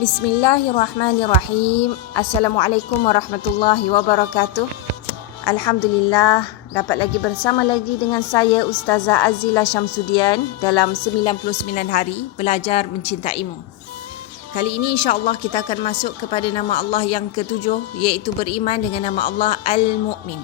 Bismillahirrahmanirrahim. Assalamualaikum warahmatullahi wabarakatuh. Alhamdulillah, dapat lagi bersama lagi dengan saya Ustazah Azila Syamsudian dalam 99 hari belajar mencintaimu. Kali ini insya-Allah kita akan masuk kepada nama Allah yang ketujuh, iaitu beriman dengan nama Allah Al-Mu'min.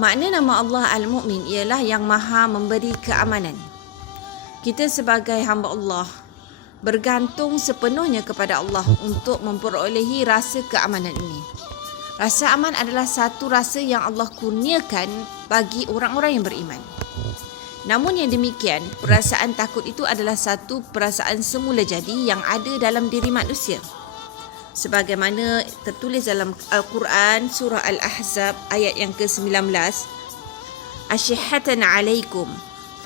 Makna nama Allah Al-Mu'min ialah yang maha memberi keamanan. Kita sebagai hamba Allah bergantung sepenuhnya kepada Allah untuk memperolehi rasa keamanan ini. Rasa aman adalah satu rasa yang Allah kurniakan bagi orang-orang yang beriman. Namun yang demikian, perasaan takut itu adalah satu perasaan semula jadi yang ada dalam diri manusia. Sebagaimana tertulis dalam Al-Quran surah Al-Ahzab ayat yang ke-19, Asyihatan alaikum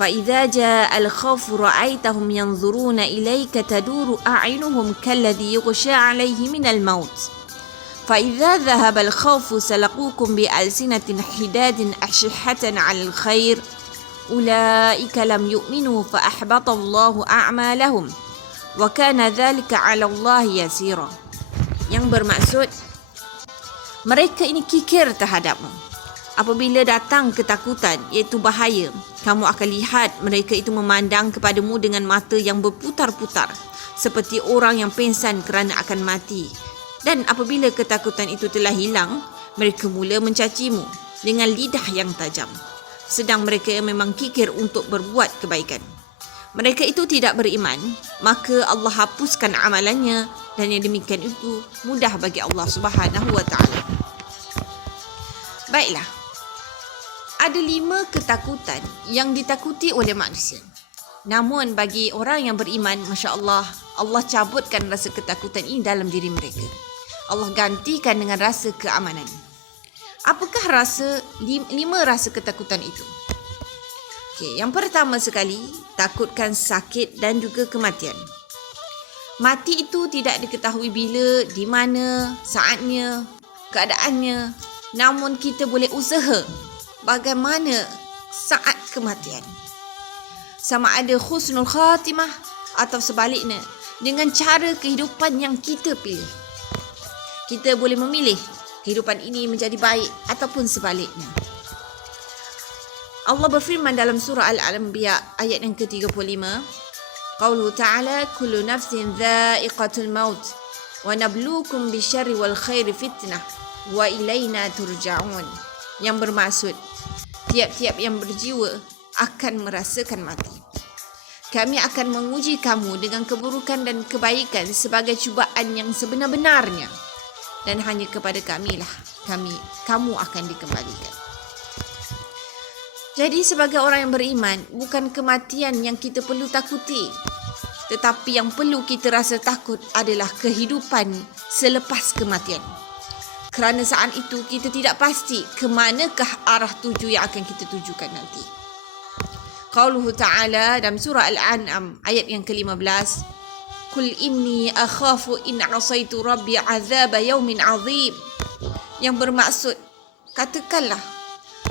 فإذا جاء الخوف رأيتهم ينظرون إليك تدور أعينهم كالذي يغشى عليه من الموت فإذا ذهب الخوف سلقوكم بألسنة حداد أشحة على الخير أولئك لم يؤمنوا فأحبط الله أعمالهم وكان ذلك على الله يسيرا. Yang bermaksud, mereka ini kikir terhadapmu. Apabila datang ketakutan, iaitu bahaya, kamu akan lihat mereka itu memandang kepadamu dengan mata yang berputar-putar, seperti orang yang pingsan kerana akan mati. Dan apabila ketakutan itu telah hilang, mereka mula mencacimu dengan lidah yang tajam. Sedang mereka memang kikir untuk berbuat kebaikan. Mereka itu tidak beriman, maka Allah hapuskan amalannya, dan yang demikian itu mudah bagi Allah Subhanahu wa taala. Baiklah. Ada 5 ketakutan yang ditakuti oleh manusia. Namun bagi orang yang beriman, Masya Allah, Allah cabutkan rasa ketakutan ini dalam diri mereka. Allah gantikan dengan rasa keamanan. Apakah 5 rasa ketakutan itu? Okey, yang pertama sekali, takutkan sakit dan juga kematian. Mati itu tidak diketahui bila, di mana, saatnya, keadaannya. Namun kita boleh usaha bagaimana saat kematian. Sama ada husnul khatimah atau sebaliknya, dengan cara kehidupan yang kita pilih. Kita boleh memilih kehidupan ini menjadi baik ataupun sebaliknya. Allah berfirman dalam surah Al-Anbiya ayat yang ke-35, Qauluhu ta'ala, kullu nafsin dha'iqatul maut wa nabluukum bisyarri wal khairi fitnah wa ilaina turja'un. Yang bermaksud, tiap-tiap yang berjiwa akan merasakan mati. Kami akan menguji kamu dengan keburukan dan kebaikan sebagai cubaan yang sebenar-benarnya. Dan hanya kepada kamilah kamu akan dikembalikan. Jadi sebagai orang yang beriman, bukan kematian yang kita perlu takuti. Tetapi yang perlu kita rasa takut adalah kehidupan selepas kematian. Kerana saat itu kita tidak pasti ke manakah arah tuju yang akan kita tujukan nanti. Qauluhu ta'ala dalam surah Al-An'am ayat yang ke-15, Kul inni akhafu in asaitu rabbi azab yaumin azim. Yang bermaksud, katakanlah,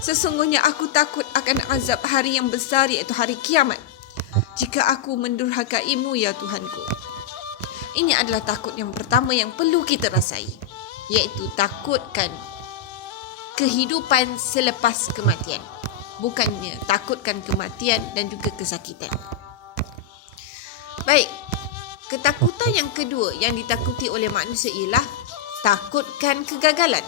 sesungguhnya aku takut akan azab hari yang besar, iaitu hari kiamat, jika aku mendurhakaimu ya Tuhanku. Ini adalah takut yang pertama yang perlu kita rasai, iaitu takutkan kehidupan selepas kematian. Bukannya takutkan kematian dan juga kesakitan. Baik, ketakutan yang kedua yang ditakuti oleh manusia ialah takutkan kegagalan.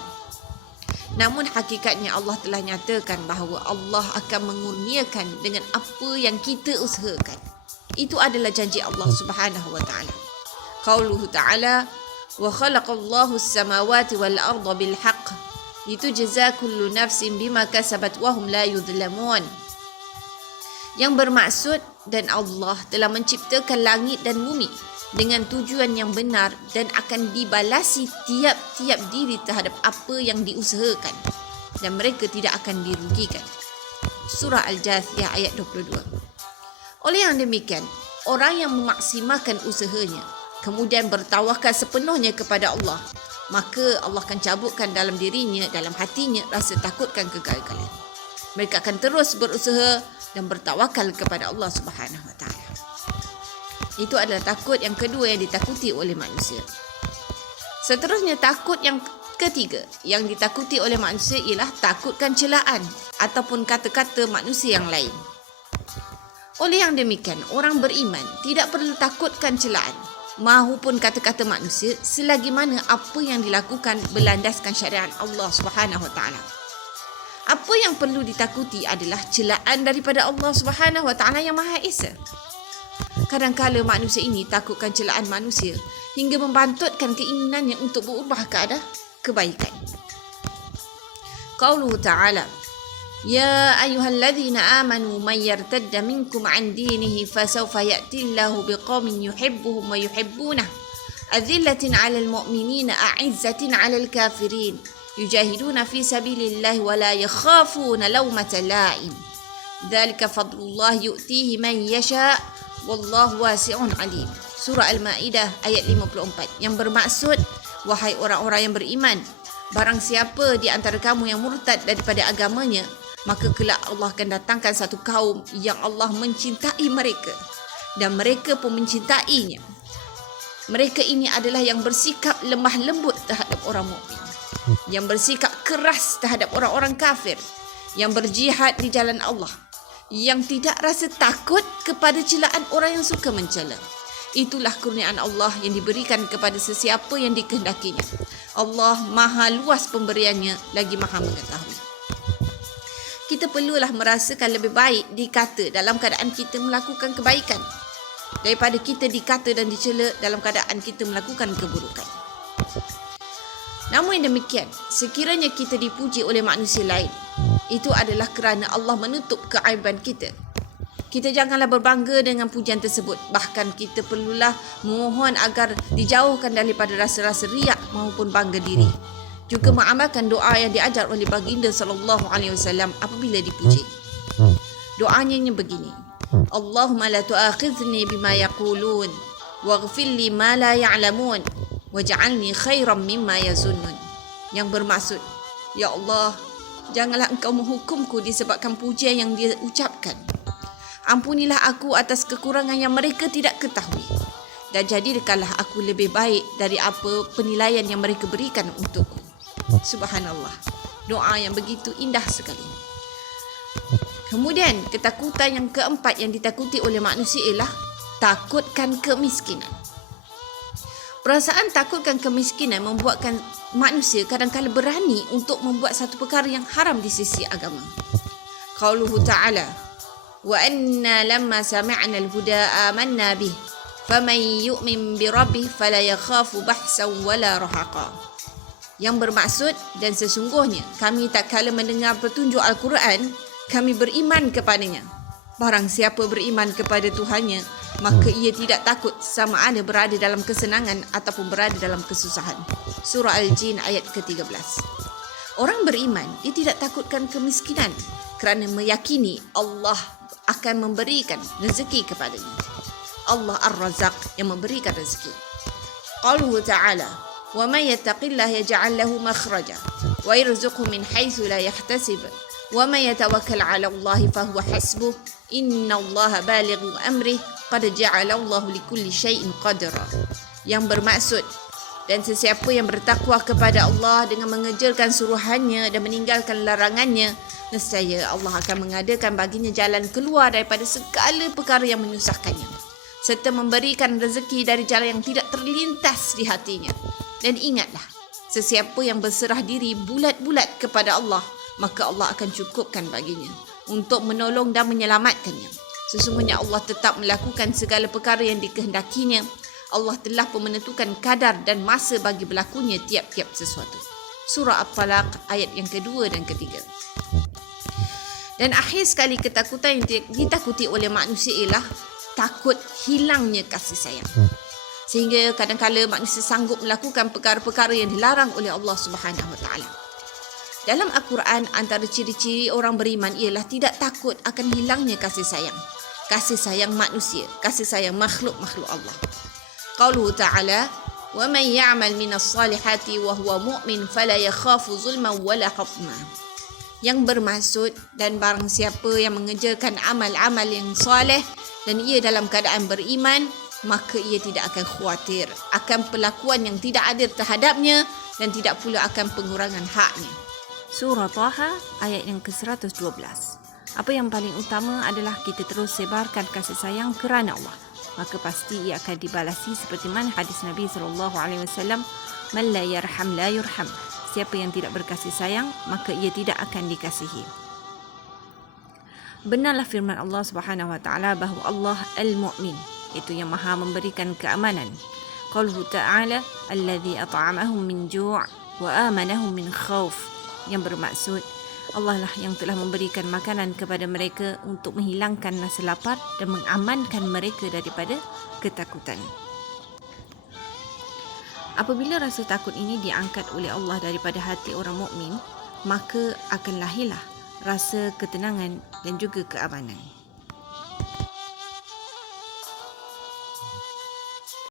Namun hakikatnya Allah telah nyatakan bahawa Allah akan mengurniakan dengan apa yang kita usahakan. Itu adalah janji Allah Subhanahu wa taala. Qauluhu ta'ala, wa khalaqallahu as-samawati wal arda bil haqq litujza kullu nafsin bima kasabat wa hum la yuzlamun. Yang bermaksud, dan Allah telah menciptakan langit dan bumi dengan tujuan yang benar dan akan dibalasi tiap-tiap diri terhadap apa yang diusahakan, dan mereka tidak akan dirugikan. Surah Al-Jathiyah ayat 22. Oleh yang demikian, orang yang memaksimalkan usahanya kemudian bertawakal sepenuhnya kepada Allah, maka Allah akan cabutkan dalam dirinya, dalam hatinya, rasa takutkan kegagalan. Mereka akan terus berusaha dan bertawakal kepada Allah Subhanahu wa taala. Itu adalah takut yang kedua yang ditakuti oleh manusia. Seterusnya, takut yang ketiga yang ditakuti oleh manusia ialah takutkan celaan ataupun kata-kata manusia yang lain. Oleh yang demikian, orang beriman tidak perlu takutkan celaan mahupun kata-kata manusia selagi mana apa yang dilakukan berlandaskan syariat Allah Subhanahu Wa Taala. Apa yang perlu ditakuti adalah celaan daripada Allah Subhanahu Wa Taala yang Maha Esa. Kadang-kala manusia ini takutkan celaan manusia hingga membantutkan keinginannya untuk berubah ke arah kebaikan. Qauluhu ta'ala, Ya ayyuhalladzina amanu man yartadda minkum an dinihi fasawfa ya'tillahu biqaumin yuhibbuhum wa yuhibbunah adzillatin 'alal mu'minina a'izzatin 'alal kafirin yujahiduna fi sabilillahi wa la yakhafuna lawmata la'im dzalika fadlullah yu'tihi man yasha wallahu wasi'un 'alim. Surah Al-Maidah ayat 54, yang bermaksud, wahai orang-orang yang beriman, barang siapa di antara kamu yang murtad daripada agamanya, maka kelak Allah akan datangkan satu kaum yang Allah mencintai mereka dan mereka pun mencintainya. Mereka ini adalah yang bersikap lemah lembut terhadap orang mukmin, yang bersikap keras terhadap orang-orang kafir, yang berjihad di jalan Allah, yang tidak rasa takut kepada celaan orang yang suka mencela. Itulah kurniaan Allah yang diberikan kepada sesiapa yang dikehendakinya. Allah maha luas pemberiannya, lagi maha mengetahui. Kita perlulah merasakan lebih baik dikata dalam keadaan kita melakukan kebaikan daripada kita dikata dan dicela dalam keadaan kita melakukan keburukan. Namun demikian, sekiranya kita dipuji oleh manusia lain, itu adalah kerana Allah menutup keaiban kita. Kita janganlah berbangga dengan pujian tersebut. Bahkan kita perlulah memohon agar dijauhkan daripada rasa-rasa riak maupun bangga diri. Juga mengamalkan doa yang diajar oleh baginda sallallahu alaihi wasallam apabila dipuji. Doanya begini. Allahumma la tu'akhidhni bima yaqulun waghfir li ma la ya'lamun waj'alni khairan mimma yazunnun. Yang bermaksud, ya Allah, janganlah engkau menghukumku disebabkan pujian yang dia ucapkan. Ampunilah aku atas kekurangan yang mereka tidak ketahui, dan jadikanlah aku lebih baik dari apa penilaian yang mereka berikan untukku. Subhanallah. Doa yang begitu indah sekali. Kemudian ketakutan yang keempat yang ditakuti oleh manusia ialah takutkan kemiskinan. Perasaan takutkan kemiskinan membuatkan manusia kadang-kadang berani untuk membuat satu perkara yang haram di sisi agama. Qauluhu ta'ala, wa anna lamma sami'na al-huda amanna bih faman yu'min bi rabbih fala yakhafu bahsan wala rahaqa. Yang bermaksud, dan sesungguhnya kami tak kala mendengar petunjuk Al-Quran, kami beriman kepadanya. Barang siapa beriman kepada Tuhannya, maka ia tidak takut sama ada berada dalam kesenangan ataupun berada dalam kesusahan. Surah Al-Jin ayat ke-13. Orang beriman, dia tidak takutkan kemiskinan kerana meyakini Allah akan memberikan rezeki kepadanya. Allah Ar-Razzaq yang memberikan rezeki. Qauluhu ta'ala, wa man yattaqillaha yaj'al lahu makhraja wa yarzuqhu min haitsu la yahtasib wa man yatawakkal 'ala Allah fa huwa hasbuh innallaha balighu amrih qad ja'ala Allahu likulli syai'in qadra. Yang bermaksud, dan sesiapa yang bertakwa kepada Allah dengan mengejarkan suruhannya dan meninggalkan larangannya, nescaya Allah akan mengadakan baginya jalan keluar daripada segala perkara yang menyusahkannya, serta memberikan rezeki dari jalan yang tidak terlintas di hatinya. Dan ingatlah, sesiapa yang berserah diri bulat-bulat kepada Allah, maka Allah akan cukupkan baginya untuk menolong dan menyelamatkannya. Sesungguhnya Allah tetap melakukan segala perkara yang dikehendakinya. Allah telah pun menentukan kadar dan masa bagi berlakunya tiap-tiap sesuatu. Surah At-Talaq ayat yang kedua dan ketiga. Dan akhir sekali, ketakutan yang ditakuti oleh manusia ialah takut hilangnya kasih sayang. Sehingga kadang-kala manusia sanggup melakukan perkara-perkara yang dilarang oleh Allah Subhanahu Wa Taala. Dalam Al-Quran, antara ciri-ciri orang beriman ialah tidak takut akan hilangnya kasih sayang. Kasih sayang manusia, kasih sayang makhluk-makhluk Allah. Qauluhu ta'ala, wa man ya'mal minas salihati wa huwa mu'min fala yakhafu zulman wala hatma. Yang bermaksud, dan barang siapa yang mengerjakan amal-amal yang soleh dan ia dalam keadaan beriman, maka ia tidak akan khawatir akan perlakuan yang tidak adil terhadapnya dan tidak pula akan pengurangan haknya. Surah Taha ayat yang ke-112. Apa yang paling utama adalah kita terus sebarkan kasih sayang kerana Allah. Maka pasti ia akan dibalasi seperti mana hadis Nabi SAW, "Man la yarham la yurham." Siapa yang tidak berkasih sayang, maka ia tidak akan dikasihi. Benarlah firman Allah Subhanahu wa taala bahawa Allah Al-Mu'min, itu yang Maha memberikan keamanan. Qauluhu ta'ala, "Alladzi at'amahum min ju' wa amanahum min khauf." Yang bermaksud Allah lah yang telah memberikan makanan kepada mereka untuk menghilangkan rasa lapar dan mengamankan mereka daripada ketakutan. Apabila rasa takut ini diangkat oleh Allah daripada hati orang mukmin, maka akan lahirlah rasa ketenangan dan juga keamanan.